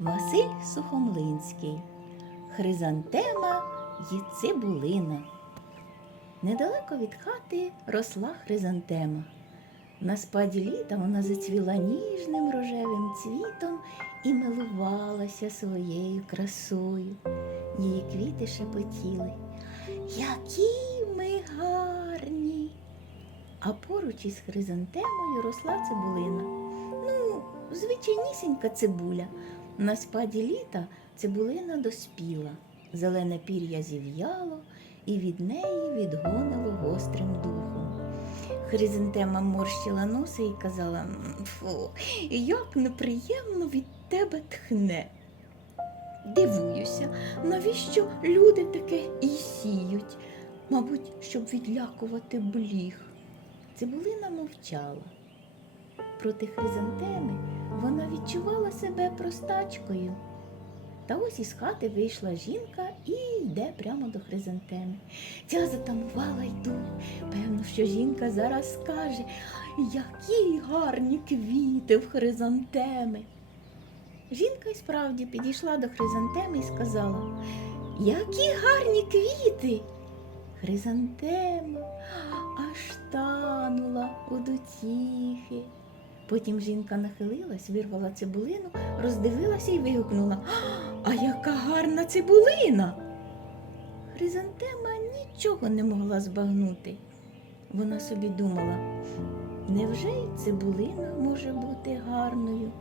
Василь Сухомлинський. Хризантема й цибулина. Недалеко від хати росла хризантема. На спаді літа вона зацвіла ніжним рожевим цвітом і милувалася своєю красою. Її квіти шепотіли. Які ми гарні! А поруч із хризантемою росла цибулина. Ну, звичайнісінька цибуля. На спаді літа цибулина доспіла, зелене пір'я зів'яло, і від неї відгонило гострим духом. Хризантема морщила носа і казала «М, Фу, як неприємно від тебе тхне. Дивуюся, навіщо люди таке і сіють? Мабуть, щоб відлякувати бліг. Цибулина мовчала. Проти хризантеми відчувала себе простачкою. Та ось із хати вийшла жінка і йде прямо до хризантеми. Ця затамувала й тут. Певно, що жінка зараз скаже, які гарні квіти в хризантеми. Жінка й справді підійшла до хризантеми і сказала, які гарні квіти. Хризантема аж танула у дотіхи. Потім жінка нахилилась, вирвала цибулину, роздивилася і вигукнула А яка гарна цибулина! Хризантема нічого не могла збагнути. Вона собі думала, невже й цибулина може бути гарною?